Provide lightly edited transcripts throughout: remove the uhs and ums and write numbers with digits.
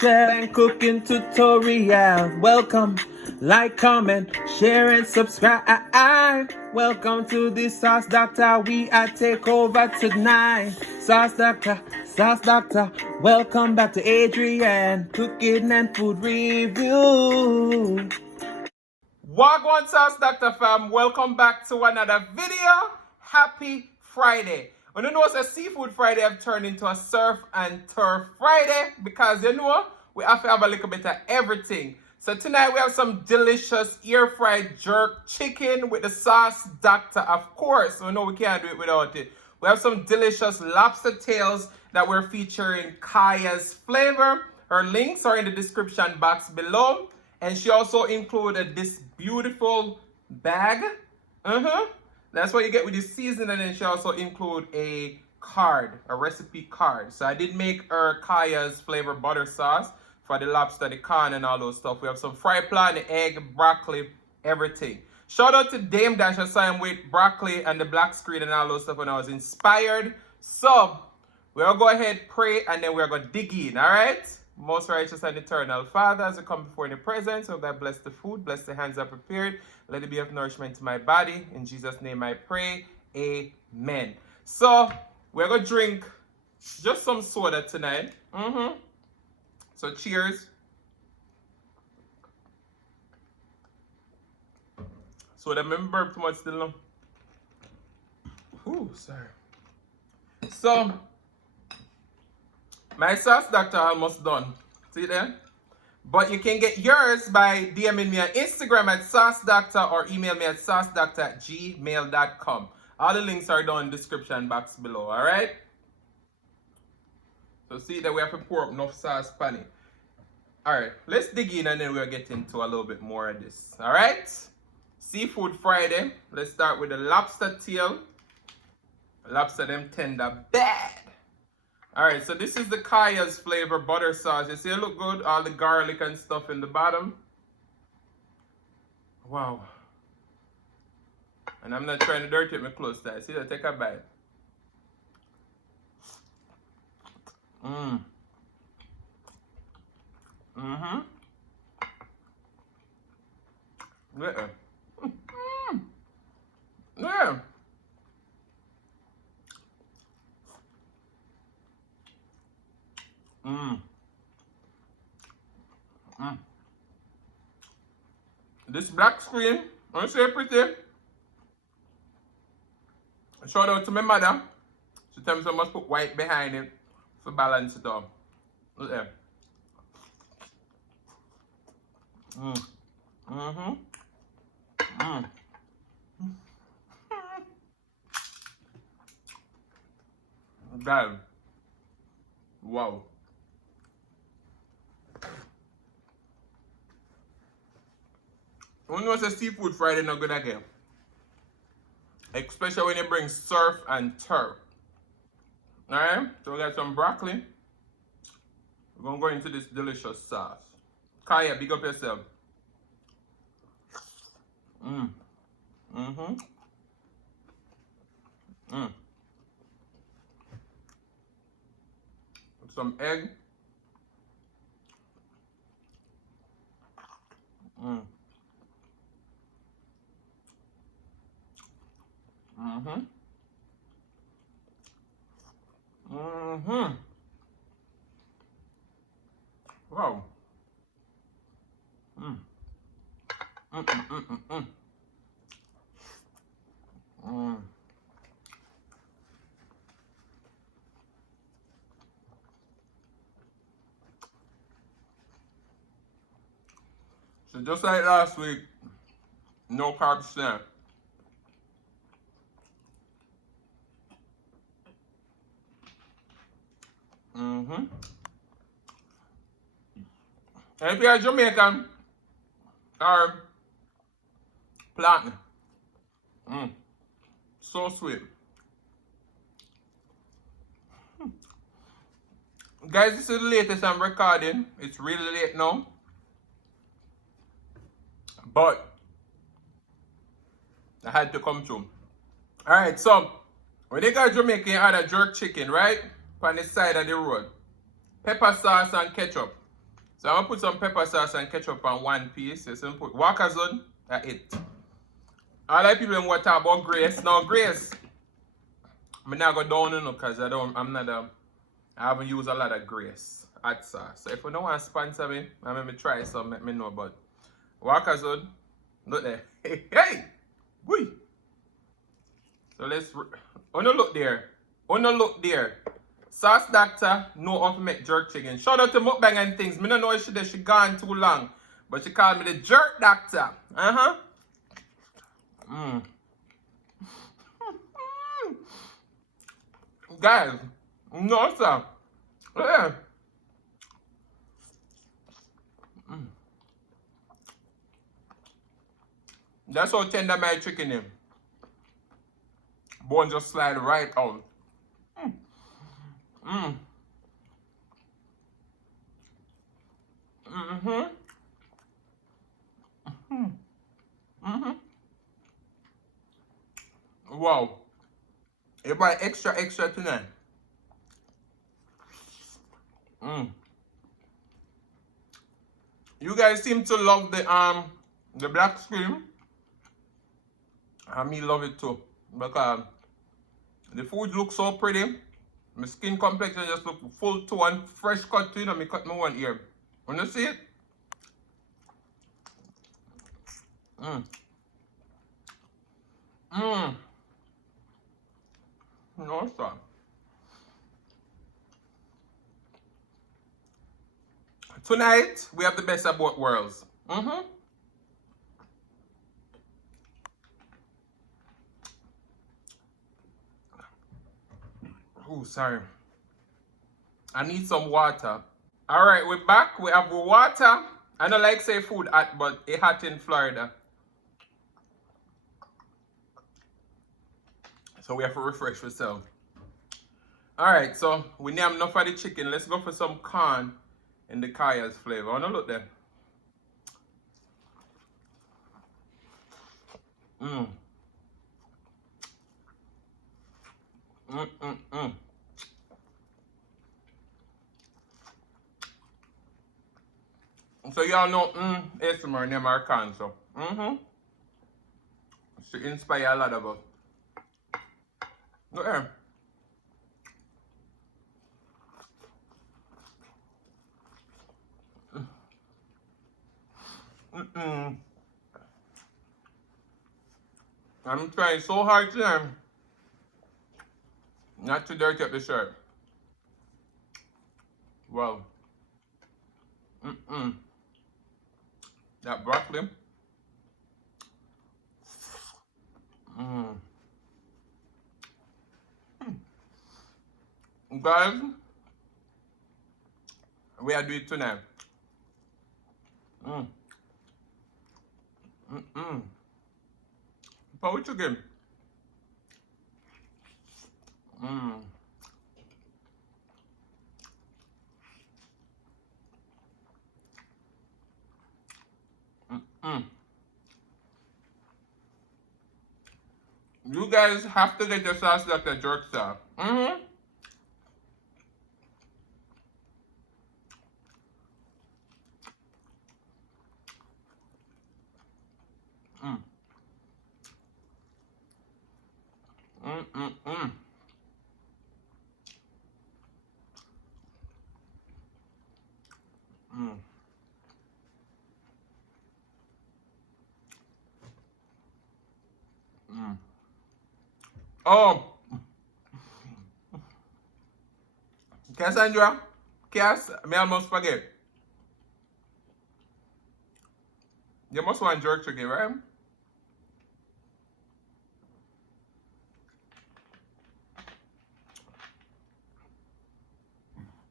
chef and cooking tutorial. Welcome, like, comment, share and subscribe. Welcome to the Sauce Dackta. We are take over tonight. Sauce Dackta. Welcome back to Adrian, cooking and food review. Wagwan Sauce Dackta fam, welcome back to another video. Happy Friday. When you know it's a seafood Friday, I've turned into a surf and turf Friday because you know we have to have a little bit of everything. So tonight we have some delicious air fried jerk chicken with the Sauce Dackta, of course. We know we can't do it without it. We have some delicious lobster tails that we're featuring Kaja's flavor. Her links are in the description box below. And she also included this beautiful bag. That's what you get with this seasoning. And then she also included a card, a recipe card. So I did make her Kaja's flavor butter sauce for the lobster, the corn, and all those stuff. We have some fried plant, the egg, broccoli, everything. Shout out to Dame Dash. I saw him with broccoli and the black screen and all those stuff when I was inspired. So we'll go ahead, pray, and then we're going to dig in, all right? Most righteous and eternal Father, as we come before in your presence, oh God, bless the food, bless the hands that are prepared. Let it be of nourishment to my body. In Jesus' name I pray. Amen. So, we're going to drink just some soda tonight. So, cheers. Soda, remember burp too much still now. Ooh, sorry. So, my Sauce Dackta almost done. See there? But you can get yours by DMing me on Instagram at Sauce Dackta or email me at saucedackta@gmail.com. All the links are down in the description box below, alright? So see that we have to pour up enough sauce pan it. Alright, let's dig in and then we'll get into a little bit more of this. Alright? Seafood Friday. Let's start with the lobster tail. Lobster them tender bad. Alright, so this is the Kaja's flavor butter sauce. You see it look good? All the garlic and stuff in the bottom. Wow. And I'm not trying to dirty my clothes there. See that? Take a bite. Yeah. Yeah. This black screen, I say pretty. Shout out to my mother. She tells me I must put white behind it to balance it out. Look there. God. Wow. When you say seafood Friday, not good again. Especially when you bring surf and turf. Alright, so we got some broccoli. We're gonna go into this delicious sauce. Kaja, big up yourself. Some egg. Wow. So just like last week, no carb snack. And if you're Jamaican or plantain, so sweet. Guys, this is the latest I'm recording. It's really late now. But I had to come through. Alright, so when they got Jamaican, you had a jerk chicken, right? On the side of the road. Pepper sauce and ketchup. So I'm gonna put some pepper sauce and ketchup on one piece. So I'm put Walker's on at it. I like people in what talk about Grace. Now Grace, I'm not go down on because I haven't used a lot of Grace hot sauce. So if you don't want to sponsor me, I let me try some, let me know. But Walker's on, look there. Hey, hey, wee. So let's, oh no look there. Oh no look there. Sauce Dackta know how to make jerk chicken. Shout out to Mukbang and things. Me don't know if she gone too long. But she called me the Jerk Dackta. Uh-huh. Guys, no sir. Yeah. That's how tender my chicken is. Bone just slide right out. Wow. You buy extra tonight. You guys seem to love the black screen. And me love it too. Because the food looks so pretty. My skin complexion just look full to and fresh cut to, you know, me cut my one ear. Wanna see it? No, sir. Tonight, we have the best of both worlds. Oh, sorry. I need some water. Alright, we're back. We have water. I don't like say food hot, but it hot in Florida. So we have to refresh ourselves. Alright, so we need enough of the chicken. Let's go for some corn in the Kaja's flavor. Wanna look there? So y'all know ASMR name our corn, so she inspire a lot of us. Look here. I'm trying so hard today not to dirty up the shirt. Well, that broccoli. Guys, we are doing it tonight. Power chicken. You guys have to get the Sauce Dackta Jerk Sauce. Oh, Cassandra, Cass, me almost forget. You must want jerk chicken, right?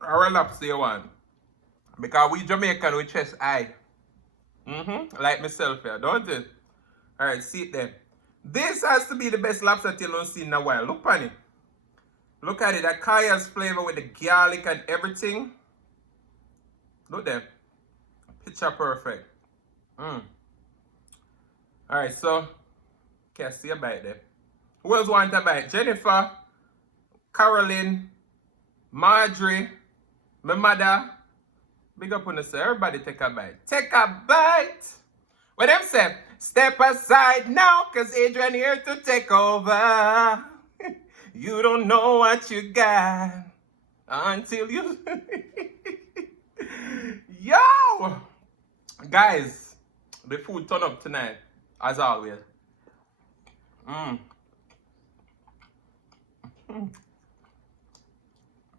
Or lobster one. Because we Jamaican, we chest high. Like myself here, don't it? Alright, see it then. This has to be the best lobster tail I've seen in a while. Look on it. Look at it. That Kaja's flavor with the garlic and everything. Look there. Picture perfect. Alright, so can I see a bite there? Who else want a bite? Jennifer, Caroline, Marjorie, my mother, Big up on the say. Everybody take a bite. Take a bite. What them say? Step aside now, cause Adrian here to take over. You don't know what you got until you... Yo! Guys, the food turn up tonight, as always. Mm. Mm.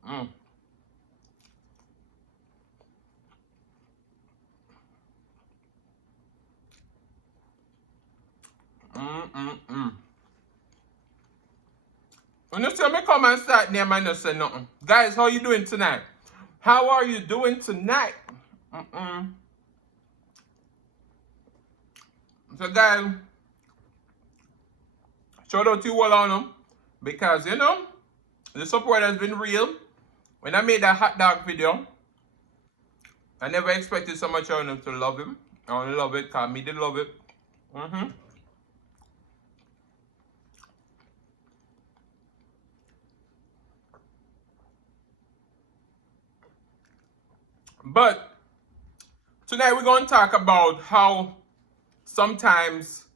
Mm. When you see me come and start name and just say nothing. Guys, how you doing tonight? How are you doing tonight? So guys, shout out to you all on them. Because you know, the support has been real. When I made that hot dog video, I never expected so much of them to love him. I only love it because me did love it. But tonight we're going to talk about how sometimes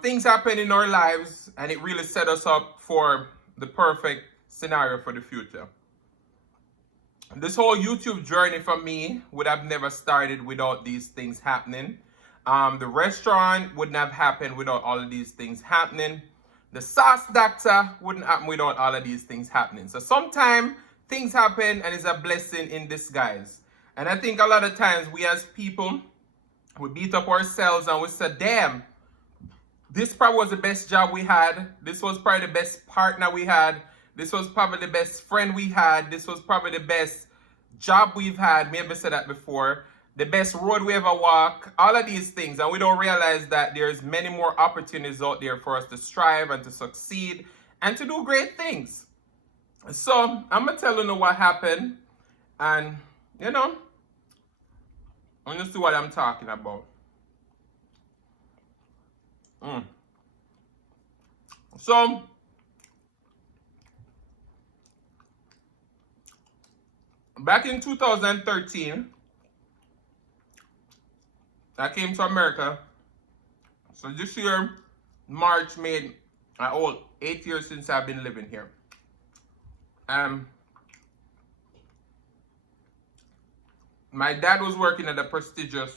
things happen in our lives and it really set us up for the perfect scenario for the future. This whole YouTube journey for me would have never started without these things happening. The restaurant wouldn't have happened without all of these things happening. The Sauce Dackta wouldn't happen without all of these things happening. So sometimes things happen and it's a blessing in disguise. And I think a lot of times we as people, we beat up ourselves and we say, damn, this probably was the best job we had. This was probably the best partner we had. This was probably the best friend we had. This was probably the best job we've had. Maybe I said that before. The best road we ever walk. All of these things. And we don't realize that there's many more opportunities out there for us to strive and to succeed and to do great things. So I'm going to tell you what happened. And, you know, I'm going to see what I'm talking about. So, back in 2013, I came to America. So this year, March made 8 years since I've been living here. My dad was working at a prestigious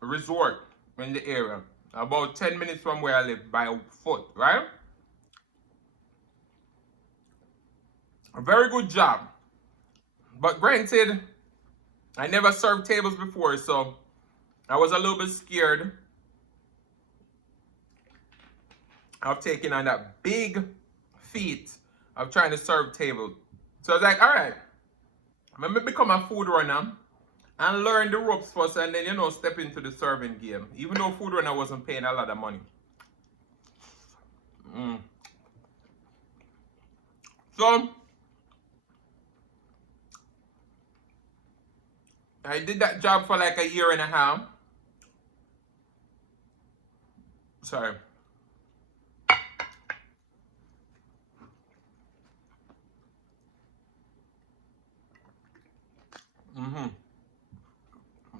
resort in the area, about 10 minutes from where I live by foot, right? A very good job. But granted, I never served tables before, so I was a little bit scared of taking on that big feat of trying to serve tables. So I was like, all right, I'm going to become a food runner and learn the ropes first and then, you know, step into the serving game. Even though food runner wasn't paying a lot of money. So, I did that job for like a year and a half. Sorry.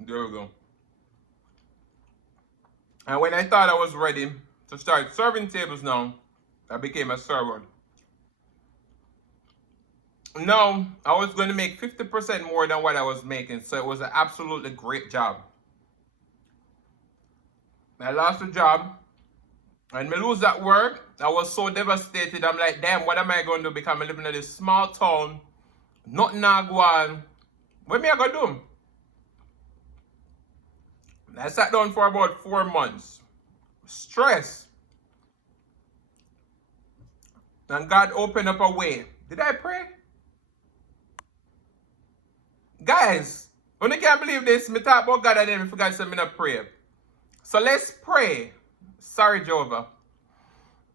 There we go. And when I thought I was ready to start serving tables now, I became a server. No, I was going to make 50% more than what I was making, so it was an absolutely great job. I lost the job, and me lose that work. I was so devastated. I'm like, damn, what am I going to do? Because I'm living in this small town, nothing I go on. What am I going to do? I sat down for about 4 months. Stress. And God opened up a way. Did I pray? Guys, when you can't believe this, me talk about God and then I forgot to say me not pray. So let's pray. Sorry, Jehovah.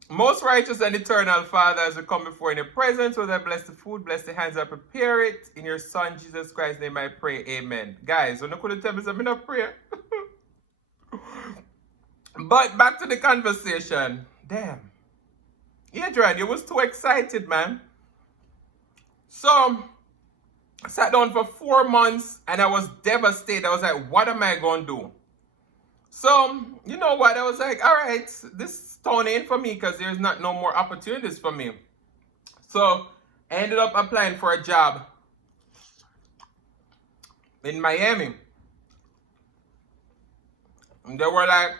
Most righteous and eternal Father, as we come before in your presence, whether I bless the food, bless the hands, I prepare it. In your Son, Jesus Christ's name, I pray. Amen. Guys, when you couldn't tell me that me not pray. But back to the conversation. Damn. Adrian, you was too excited, man. So, I sat down for 4 months and I was devastated. I was like, what am I going to do? So, you know what? I was like, all right, this town ain't for me because there's not no more opportunities for me. So, I ended up applying for a job in Miami. And they were like,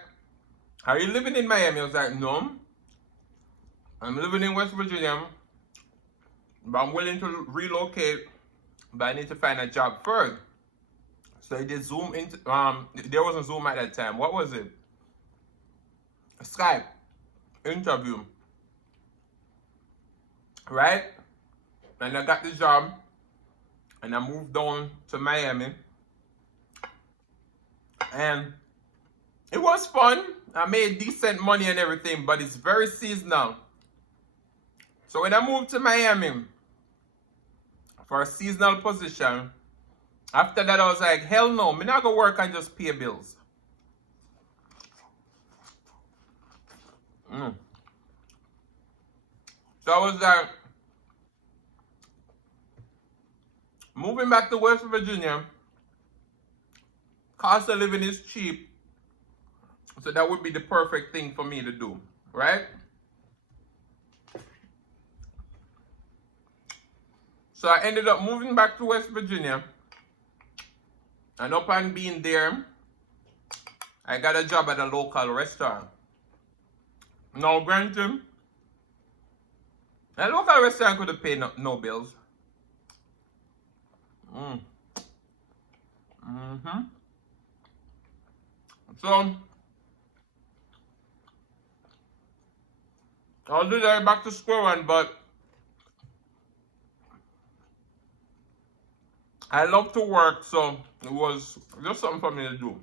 are you living in Miami? I was like, no. I'm living in West Virginia, but I'm willing to relocate, but I need to find a job first. So I did Zoom, there wasn't Zoom at that time. What was it? Skype interview. Right? And I got the job, and I moved down to Miami. And it was fun. I made decent money and everything, but it's very seasonal. So when I moved to Miami for a seasonal position, after that I was like, hell no, I'm not gonna work and just pay bills. So I was like, moving back to West Virginia, cost of living is cheap, so that would be the perfect thing for me to do, right? So I ended up moving back to West Virginia, and upon being there, I got a job at a local restaurant. Now, granted, a local restaurant could have paid no bills. So, I'll do that back to square one, but I love to work, so it was just something for me to do.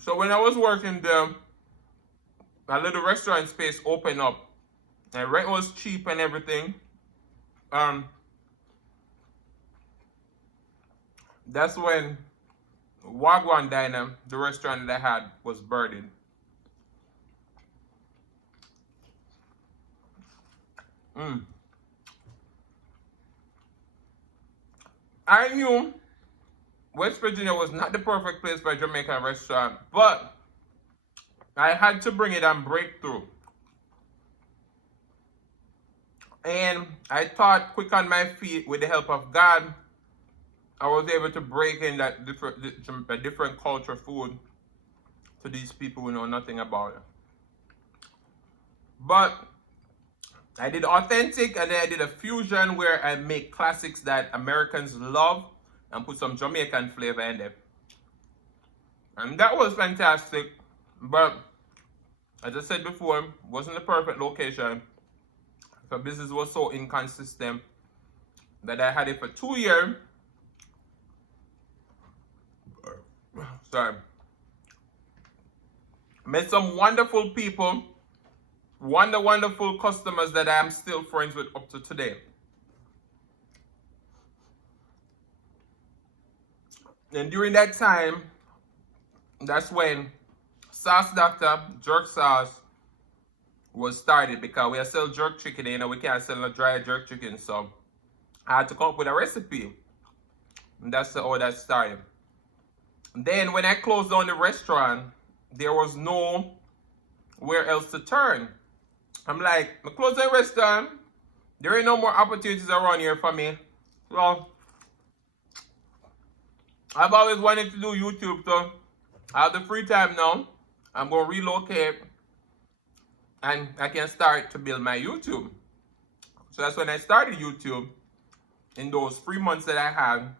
So when I was working there, a little restaurant space opened up, and rent was cheap and everything. That's when Wagwan Diner, the restaurant that I had, was burning. I knew West Virginia was not the perfect place for a Jamaican restaurant, but I had to bring it and break through. And I thought quick on my feet with the help of God, I was able to break in that different culture food to these people who know nothing about it. But I did authentic, and then I did a fusion where I make classics that Americans love and put some Jamaican flavor in it. And that was fantastic, but as I said before, it wasn't the perfect location. The business was so inconsistent that I had it for 2 years. Sorry. Met some wonderful people, wonderful customers that I am still friends with up to today. And during that time, that's when Sauce Dackta Jerk Sauce was started, because we sell jerk chicken, you know, we can't sell a dry jerk chicken, so I had to come up with a recipe. And that's how that started. Then when I closed down the restaurant, there was nowhere else to turn. I'm like, I closed the restaurant, there ain't no more opportunities around here for me. So I've always wanted to do YouTube, so I have the free time now. I'm going to relocate and I can start to build my YouTube. So that's when I started YouTube, in those 3 months that I had.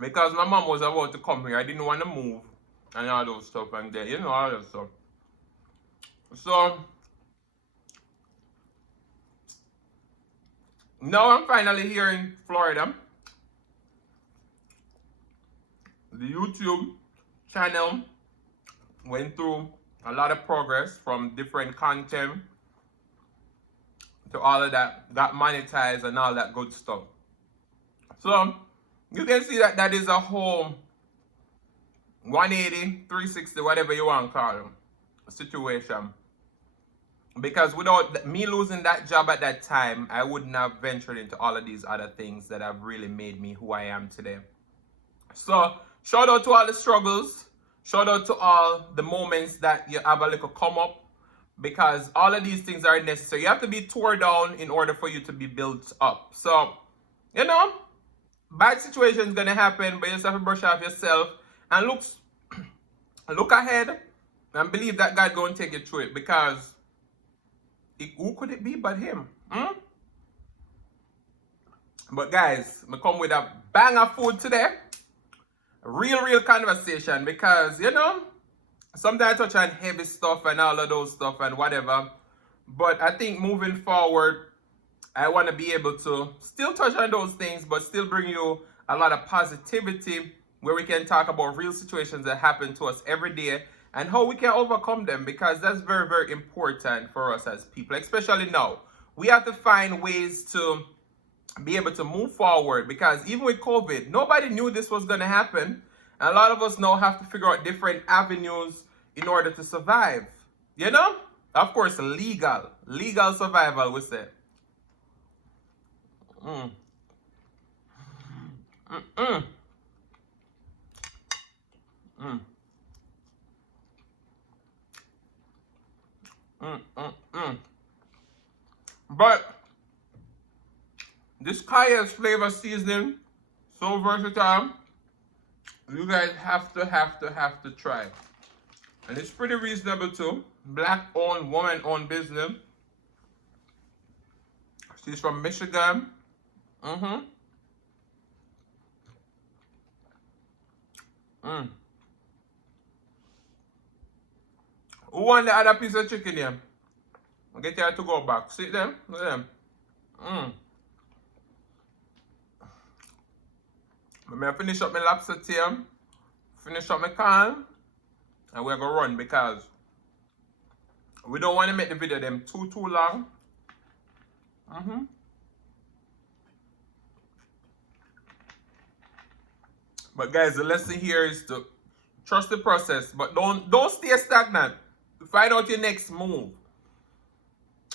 Because my mom was about to come here, I didn't want to move and all those stuff, and then, you know, all that stuff. So now I'm finally here in Florida. The YouTube channel went through a lot of progress, from different content to all of that, got monetized and all that good stuff. So You can see that that is a whole 180, 360, whatever you want to call them, situation. Because without me losing that job at that time, I wouldn't have ventured into all of these other things that have really made me who I am today. So, shout out to all the struggles. Shout out to all the moments that you have a little come up. Because all of these things are necessary. You have to be tore down in order for you to be built up. So, you know, bad situations gonna happen, but you just have to brush off yourself and look ahead and believe that God gonna take you through it. Because who could it be but him? But guys, I come with a bang of food today. A real conversation, because you know, sometimes I touch on heavy stuff and all of those stuff and whatever. But I think moving forward, I want to be able to still touch on those things, but still bring you a lot of positivity where we can talk about real situations that happen to us every day and how we can overcome them, because that's very important for us as people, especially now. We have to find ways to be able to move forward, because even with COVID, nobody knew this was going to happen. And a lot of us now have to figure out different avenues in order to survive. You know? Of course, legal survival, we say. But this Kaja's flavor seasoning, so versatile. You guys have to try. And it's pretty reasonable too. Black owned, woman owned business. She's from Michigan. Who want the other piece of chicken here? I'll get her to go back. See them? Look at them. I'm going to finish up my lobster tail, finish up my can, and we're going to run, because we don't want to make the video them too long. But guys, the lesson here is to trust the process, but don't stay stagnant. Find out your next move.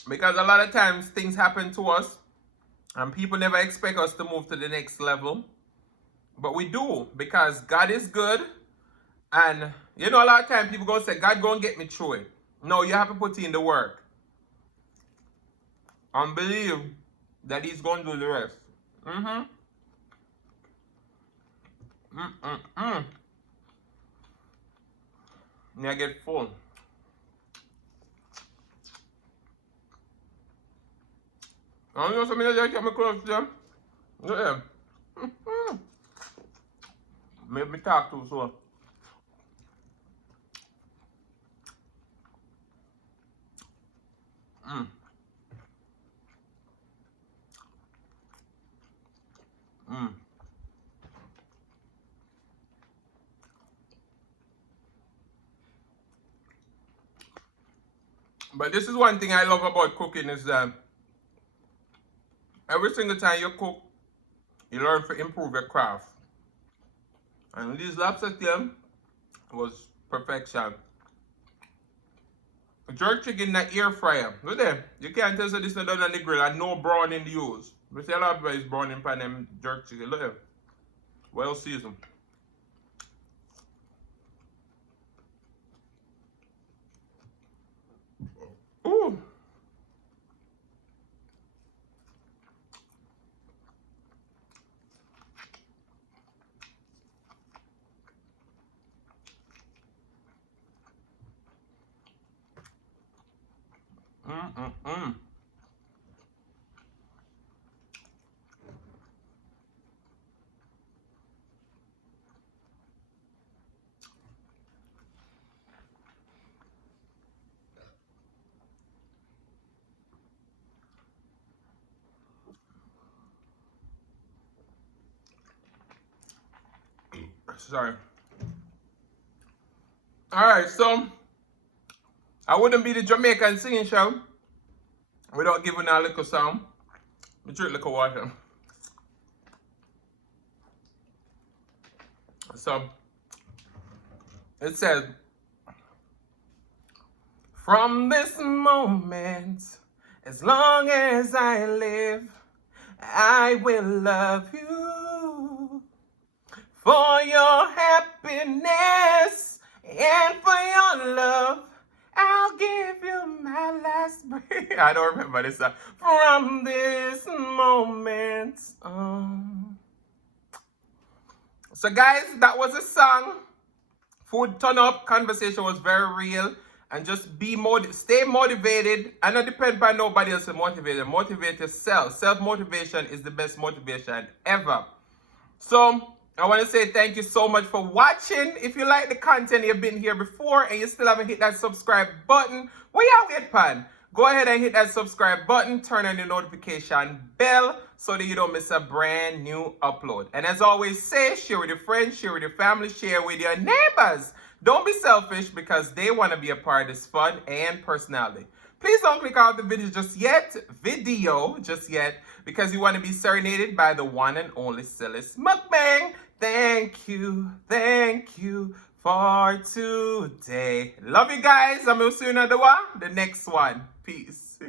Because a lot of times things happen to us and people never expect us to move to the next level. But we do, because God is good. And you know, a lot of times people gonna say, God gonna get me through it. No, you have to put in the work and believe that he's gonna do the rest. And I get full. I know something that I get my clothes there. Look at them. Make me talk too so. But this is one thing I love about cooking, is that every single time you cook, you learn to improve your craft. And this lobster tail was perfection. Jerk chicken in the air fryer. Look there. You can't tell so this is not done on the grill and no browning used. We see a lot of people is browning pan them jerk chicken. Look there. Well seasoned. Ooh. Sorry. Alright, so I wouldn't be the Jamaican singing show without giving a little song. Let me drink a little water. So it says, from this moment, as long as I live, I will love you for your happiness and for your love. I'll give you my last breath. I don't remember this song. From this moment on. So guys, that was a song. Food turn up, conversation was very real, and just stay motivated. I don't depend by nobody else to motivate you. Motivate yourself. Self-motivation is the best motivation ever. So I want to say thank you so much for watching. If you like the content, you've been here before and you still haven't hit that subscribe button, what you wait pan? Go ahead and hit that subscribe button, turn on the notification bell so that you don't miss a brand new upload. And as always say, share with your friends, share with your family, share with your neighbors. Don't be selfish because they want to be a part of this fun and personality. Please don't click out the video just yet, because you want to be serenaded by the one and only Celeste Mukbang. Thank you for today. Love you guys. I'm going to see you another one, the next one. Peace.